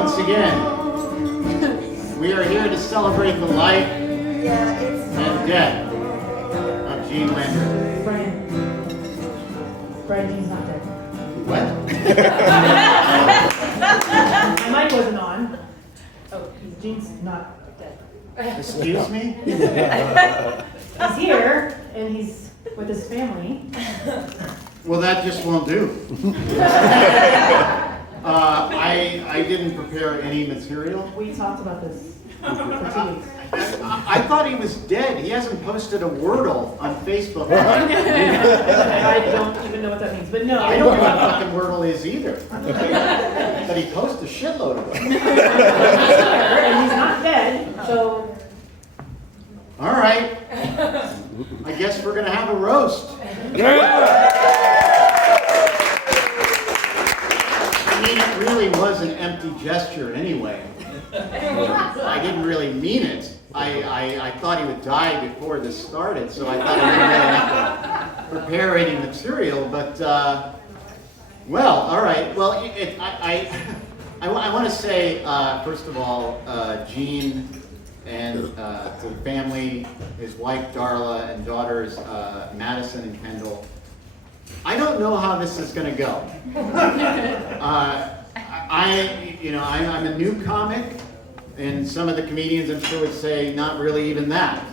Once again, we are here to celebrate the life and death of Gene Landry. Brian, Gene's not dead. What? My mic wasn't on. Oh, Gene's not dead. Excuse me? He's here, and he's with his family. Well, that just won't do. I didn't prepare any material. We talked about this for 2 weeks. I thought he was dead. He hasn't posted a Wordle on Facebook. I don't even know what that means, but no. I don't know what fucking Wordle is either. But he posts a shitload of them. He's here, and he's not dead, so. All right. I guess we're gonna have a roast. I mean, it really was an empty gesture anyway. I didn't really mean it. I thought he would die before this started, so I thought I didn't really have to prepare any material. But well, all right. Well, I want to say first of all, Gene and the family, his wife Darla and daughters Madison and Kendall. I don't know how this is going to go. I'm a new comic, and some of the comedians I'm sure would say not really even that.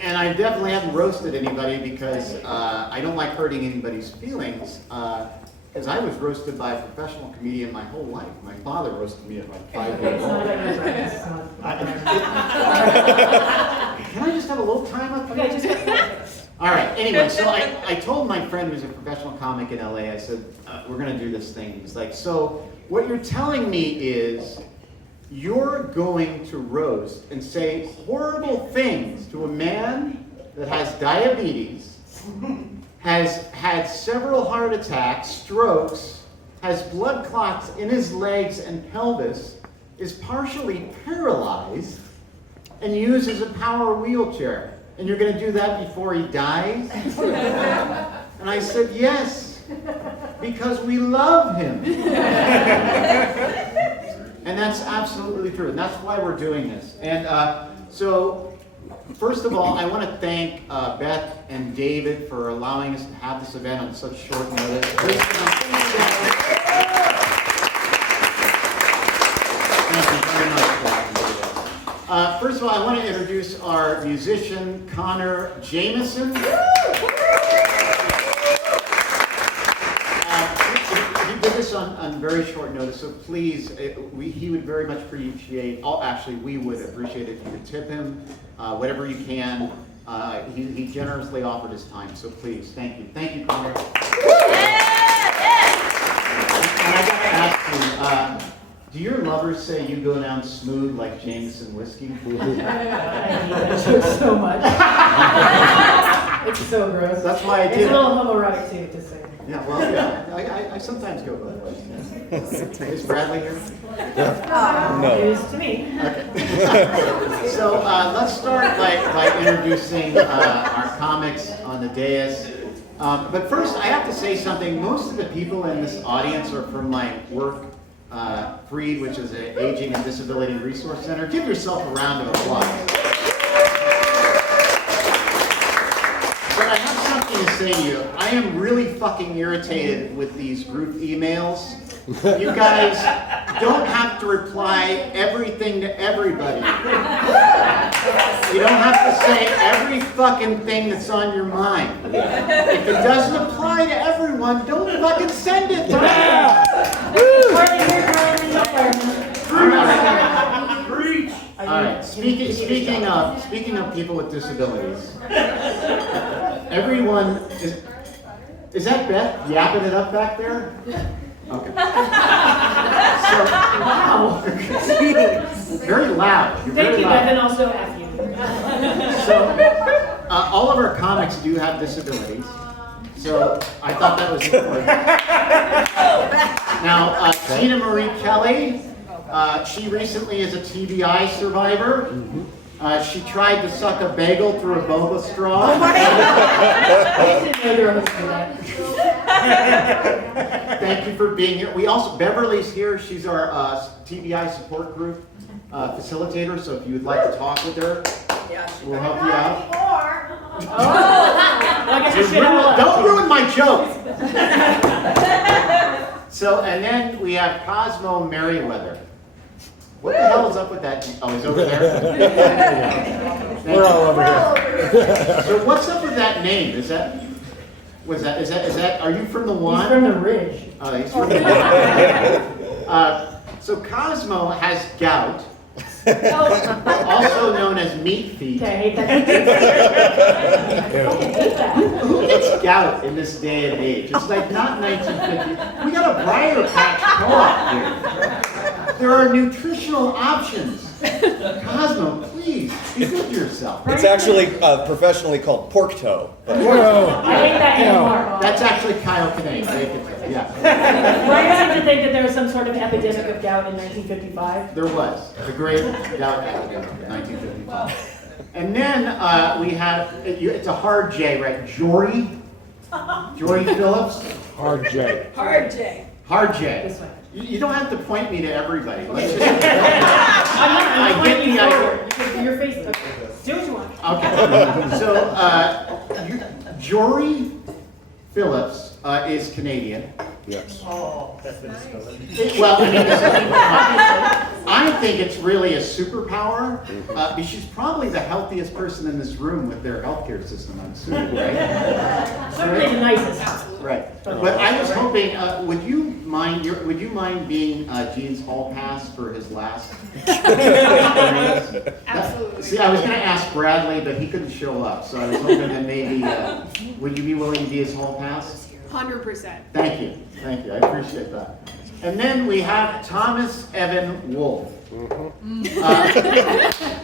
And I definitely haven't roasted anybody because I don't like hurting anybody's feelings. Because I was roasted by a professional comedian my whole life. My father roasted me at like 5 years old. Can I just have a little time up here? Okay, just. All right, anyway, so I told my friend who's a professional comic in LA, I said, we're gonna do this thing. He's like, so what you're telling me is you're going to roast and say horrible things to a man that has diabetes, has had several heart attacks, strokes, has blood clots in his legs and pelvis, is partially paralyzed, and uses a power wheelchair. And you're going to do that before he dies? And I said, yes, because we love him. And that's absolutely true. And that's why we're doing this. And so, first of all, I want to thank Beth and David for allowing us to have this event on such short notice. Thank you very much. First of all, I want to introduce our musician, Connor Jameson. He did this on very short notice, so please, he would very much appreciate, we would appreciate it if you would tip him, whatever you can. He generously offered his time, so please, thank you. Thank you, Connor. And I got to ask you, do your lovers say you go down smooth like Jameson whiskey? I hate that joke so much. It's so gross. That's why I did It's a little homoerotic too, to say. Yeah, well, yeah, I sometimes go both ways. Is Bradley here? No. It is to me. Okay. So let's start by introducing our comics on the dais. But first, I have to say something. Most of the people in this audience are from my work, Freed, which is an Aging and Disability Resource Center. Give yourself a round of applause. But I have something to say to you. I am really fucking irritated with these group emails. You guys don't have to reply everything to everybody. You don't have to say every fucking thing that's on your mind. If it doesn't apply to everyone, don't fucking send it to them. Preach! All right. Speaking of people with disabilities, everyone is that Beth yapping it up back there? Okay. So, wow. Very loud. You're Thank very you, loud. Beth, and also F you. So, all of our comics do have disabilities. So, I thought that was important. Now, Tina Marie Kelly, she recently is a TBI survivor. She tried to suck a bagel through a boba straw. I didn't know there was that. Thank you for being here. We also, Beverly's here. She's our TBI support group facilitator. So if you would like to talk with her, we'll help you out. I guess you should have. Don't ruin my joke. So, and then we have Cosmo Merriweather. What the hell is up with that? Oh, he's over there? We're all over here. So what's up with that name? Is that, are you from the He's one? from the Ridge. He's from the one. So Cosmo has gout, also known as meat feet. Okay, I hate that. I hate that. Who gets gout in this day and age? It's like not 1950. We got a Briar Patch co-op here. There are nutritional options. Cosmo, please, be good to yourself. It's actually professionally called pork toe. I hate that anymore. That's actually Kyle Kinane. Yeah, Brian seemed to think that there was some sort of epidemic of gout in 1955. there was the great gout epidemic in 1955. And then we have, it's a hard J, right? Jory Phillips? Hard J. Hard J. Hard J. This way. You don't have to point me to everybody. Let's just, I'm I get pointing the you idea. forward. Because your face. Okay. Do what you want. Okay, so Jory Phillips is Canadian. Yes. Well, I mean, I think it's really a superpower. Because she's probably the healthiest person in this room with their healthcare system, I'm assuming, right? Certainly the nicest. Right. But I was hoping, would you mind being Gene's hall pass for his last experience? Absolutely. See, I was going to ask Bradley, but he couldn't show up, so I was hoping that maybe, would you be willing to be his hall pass? 100%. Thank you, I appreciate that. And then we have Thomas Evan Wolf.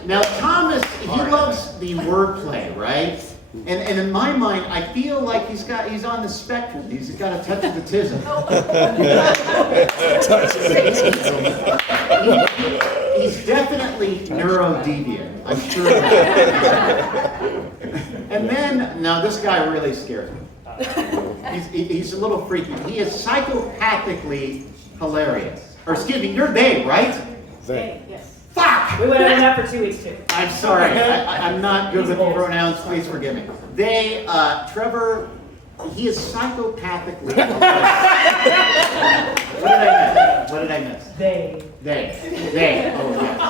Now Thomas, he loves the wordplay, right? And in my mind, I feel like he's on the spectrum. He's got a touch of autism. He's definitely neurodeviant. I'm sure of that. And then, now this guy really scares me. He's a little freaky. He is psychopathically hilarious. Or excuse me, you're they, right? Hey, yes. Fuck! We went over that for 2 weeks too. I'm sorry. I'm not good with pronouns. Please forgive me. They, Trevor, he is psychopathically hilarious. What did I miss? They. They. Oh, yes.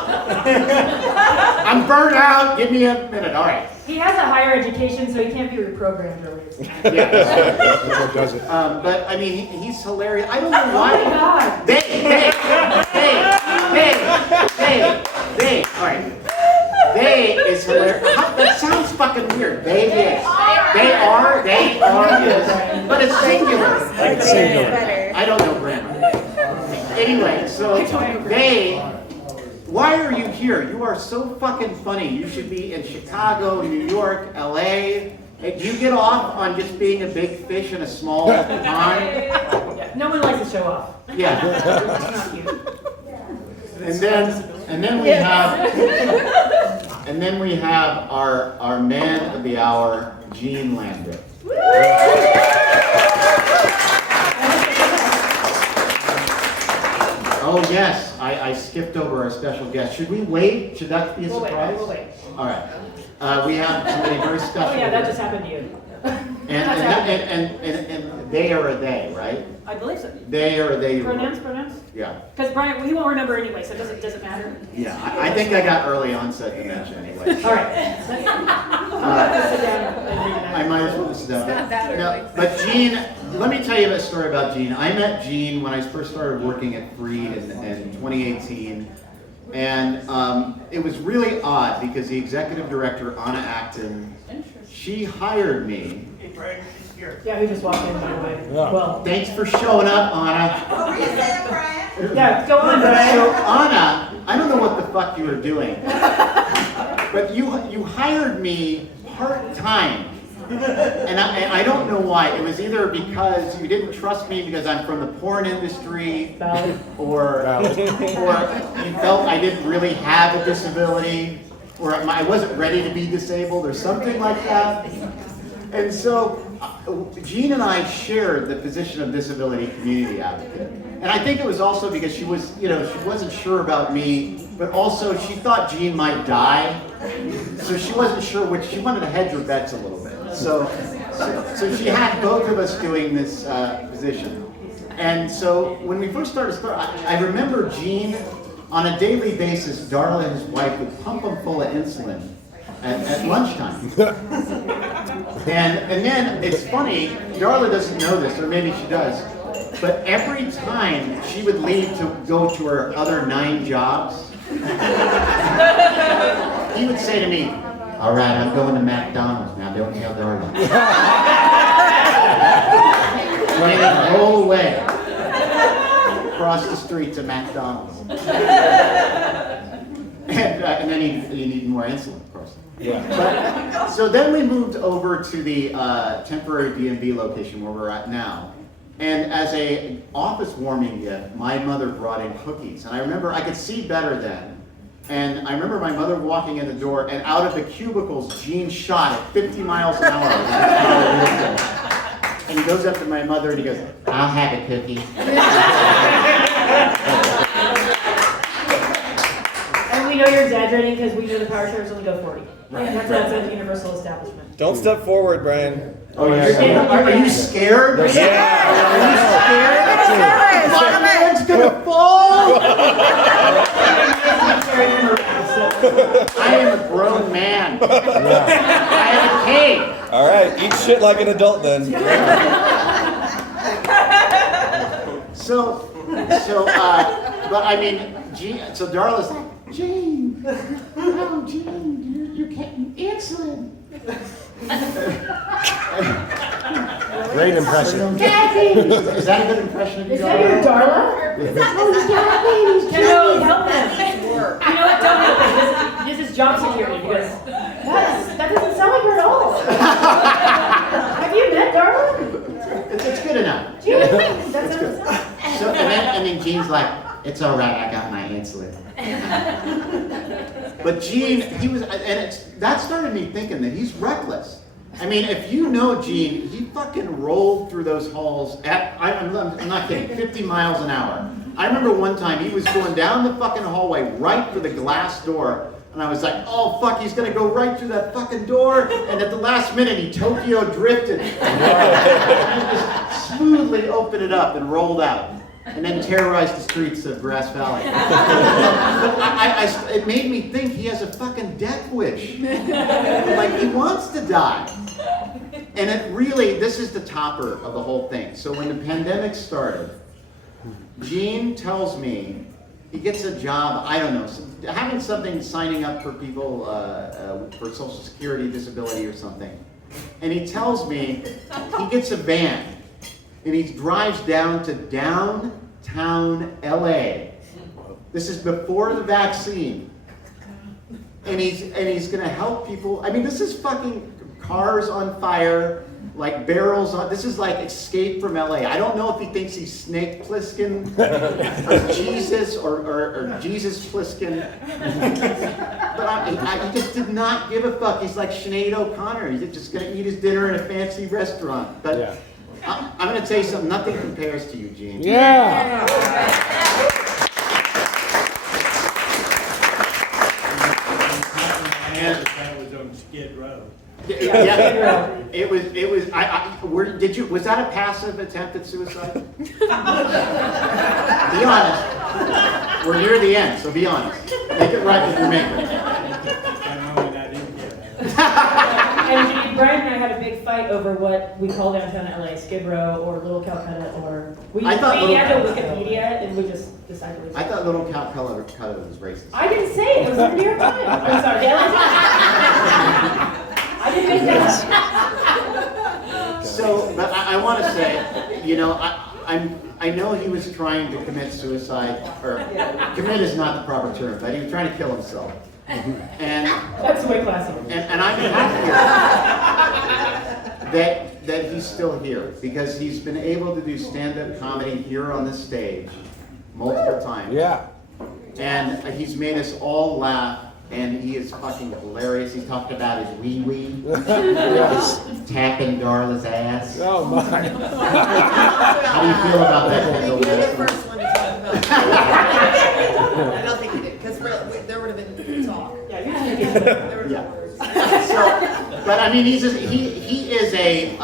I'm burnt out. Give me a minute. All right. He has a higher education, so he can't be reprogrammed early. Yeah. That's what does it. But I mean, he's hilarious. I don't know Oh why. my God. They. All right. They is hilarious. That sounds fucking weird. They is. They are is. But it's singular. I don't know grammar. Anyway, so they. Why are you here? You are so fucking funny. You should be in Chicago, New York, LA. Do you get off on just being a big fish in a small pond? Yeah, no one likes to show off. Yeah. That's not you. And then we have our man of the hour, Gene Landry. Oh yes, I skipped over our special guest. Should we wait? Should that be a We'll wait, surprise? we'll wait. All right. We have somebody very special. Oh yeah, that just happened to you. And they are a they, right? I believe so. They are a they. Pronouns? Yeah. Because Brian, he won't remember anyway, so it doesn't matter. Yeah, I think I got early onset dementia anyway. All right. Sit down and read it out. I might as well sit down. It's not that No, early. but Gene, let me tell you a story about Gene. I met Gene when I first started working at Freed in 2018. And it was really odd because the executive director, Anna Acton, she hired me. Yeah, we just walked in, by the way. Yeah. Well, Thanks for showing up, Anna. yeah, go on, Brian. So Anna, I don't know what the fuck you were doing, but you hired me part-time. And I don't know why. It was either because you didn't trust me because I'm from the porn industry, Valid. or you felt I didn't really have a disability, or I wasn't ready to be disabled, or something like that. And so Jean and I shared the position of disability community advocate. And I think it was also because she was, she wasn't sure about me, but also she thought Jean might die. So she wasn't sure which, she wanted to hedge her bets a little bit. So she had both of us doing this position. And so when we first started, I remember Jean, on a daily basis, Darla, his wife, would pump him full of insulin at lunchtime. And then, it's funny, Darla doesn't know this, or maybe she does, but every time she would leave to go to her other 9 jobs, he would say to me, "All right, I'm going to McDonald's now, don't tell Darla." And he'd roll away across the street to McDonald's. And then he'd need more insulin, of course. Yeah. But, so then we moved over to the temporary B&B location where we're at now. And as a office warming gift, my mother brought in cookies. And I remember I could see better then. And I remember my mother walking in the door, and out of the cubicles, Jean shot at 50 miles an hour. And he goes up to my mother and he goes, "I'll have a cookie." And we know you're exaggerating because we know the power shares only go 40. That's a universal establishment. Don't step forward, Brian. Oh, are you scared? Yeah. Are you scared? My man's gonna fall! I am a grown man. I have a cane. All right, eat shit like an adult then. But I mean, Jean, so Darla's like, "Jean, oh Jean, you're getting insulin." Great impression. Is that a good impression of you? Is that your Darla? No, help him. You know what? Don't help him. This is job security because that doesn't sound like her at all. Have you met Darla? It's good enough. That's good. So, and then Jean's like, "It's all right, I got my insulin." But Jean, that started me thinking that he's reckless. I mean, if you know Jean, he fucking rolled through those halls at, I'm not kidding, 50 miles an hour. I remember one time he was going down the fucking hallway right for the glass door, and I was like, "Oh fuck, he's gonna go right through that fucking door," and at the last minute he Tokyo drifted. He just smoothly opened it up and rolled out. And then terrorized the streets of Grass Valley. It made me think he has a fucking death wish. Like, he wants to die. And this is the topper of the whole thing. So when the pandemic started, Jean tells me he gets a job, I don't know, having something, signing up for people for Social Security, disability or something. And he tells me he gets a van. And he drives down to downtown LA. This is before the vaccine. And he's gonna help people. I mean, this is fucking cars on fire, like barrels on, this is like Escape from LA. I don't know if he thinks he's Snake Plissken, or Jesus, or Jesus Plissken. But he just did not give a fuck. He's like Sinead O'Connor. He's just gonna eat his dinner in a fancy restaurant. But Yeah. I'm going to tell you something. Nothing compares to you, Jean. Yeah. That was on Skid Row. Yeah, it was. Was that a passive attempt at suicide? Be honest. We're near the end, so be honest. Make it right with your maker. And Brian and I had a big fight over what we call downtown LA, Skid Row or Little Calcutta, or we I thought Little had to Calcutta. Wikipedia and we just decided. I thought Little Calcutta was racist. I didn't say it. It was in the New York Times. I'm sorry, the LA Times. I didn't make that up. So, but I want to say, I know he was trying to commit suicide, or commit is not the proper term, but he was trying to kill himself. And That's way classier. And I'm happy that he's still here, because he's been able to do stand-up comedy here on the stage multiple times. Yeah. And he's made us all laugh and he is fucking hilarious. He's talked about his wee-wee, Yes. tapping Darla's ass. Oh, my. How do you feel about that? I think you're the first one to talk about it. I don't think you did, because there would have been talk. Yeah, you're just making it. There would Yeah. have been words. So, but I mean, he is a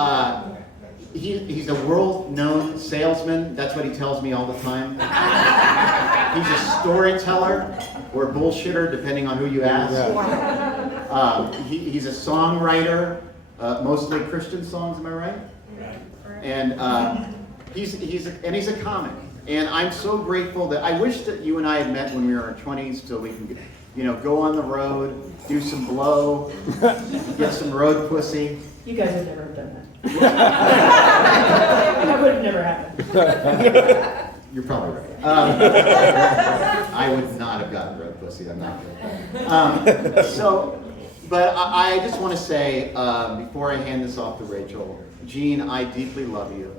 he's a world-known salesman. That's what he tells me all the time. He's a storyteller or bullshitter, depending on who you ask. He's a songwriter, mostly Christian songs. Am I right? And he's a comic. And I'm so grateful that I wish that you and I had met when we were in our 20s, so we can, go on the road, do some blow, get some road pussy. You guys would never have done that. That would have never happened. You're probably right. I would not have gotten road pussy. I'm not kidding. But I just want to say before I hand this off to Rachel, Jean, I deeply love you,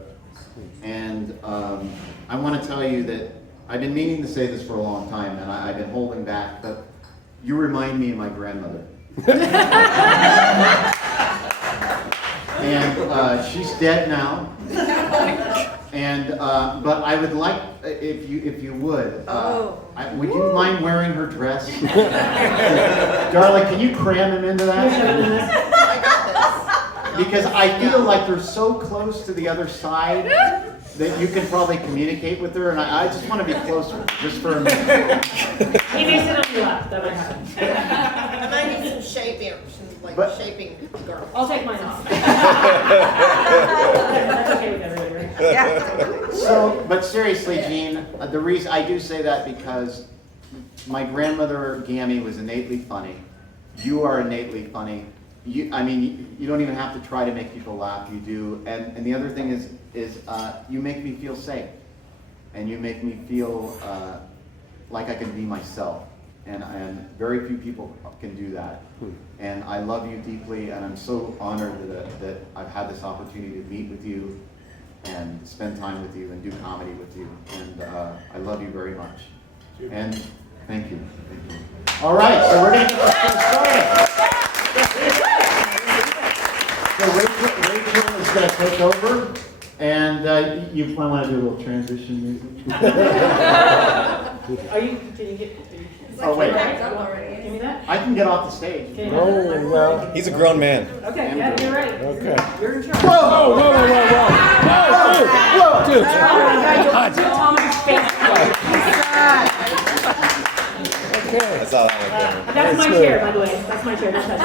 and I want to tell you that I've been meaning to say this for a long time, and I've been holding back, but you remind me of my grandmother. And she's dead now. And but I would like, if you would, would you mind wearing her dress? Darla, can you cram him into that? I got this. Because I feel like they're so close to the other side that you can probably communicate with her, and I just want to be closer, just for a minute. He may sit on your lap, that might happen. I might need some shaping, But- shaping girl. I'll take mine off. That's okay with everybody, right? So, but seriously, Jean, the reason I do say that because my grandmother Gammy was innately funny. You are innately funny. You don't even have to try to make people laugh. You do, and the other thing is you make me feel safe, and you make me feel like I can be myself, and very few people can do that. And I love you deeply, and I'm so honored that I've had this opportunity to meet with you and spend time with you and do comedy with you. And I love you very much. And thank you. Thank you. All right, so we're going to get this thing started. So Rachel is going to take over, and you might want to do a little transition music. Can you get? Oh, wait. Give me that? I can get off the stage. Okay. Oh, well. He's a grown man. Okay, yeah, you're right. Okay. You're in charge. Whoa, whoa, whoa, whoa, whoa. Whoa, dude. Oh my God, you're Thomas' face. Okay. That's all I like. That's my chair, by the way. That's my chair. Don't touch it.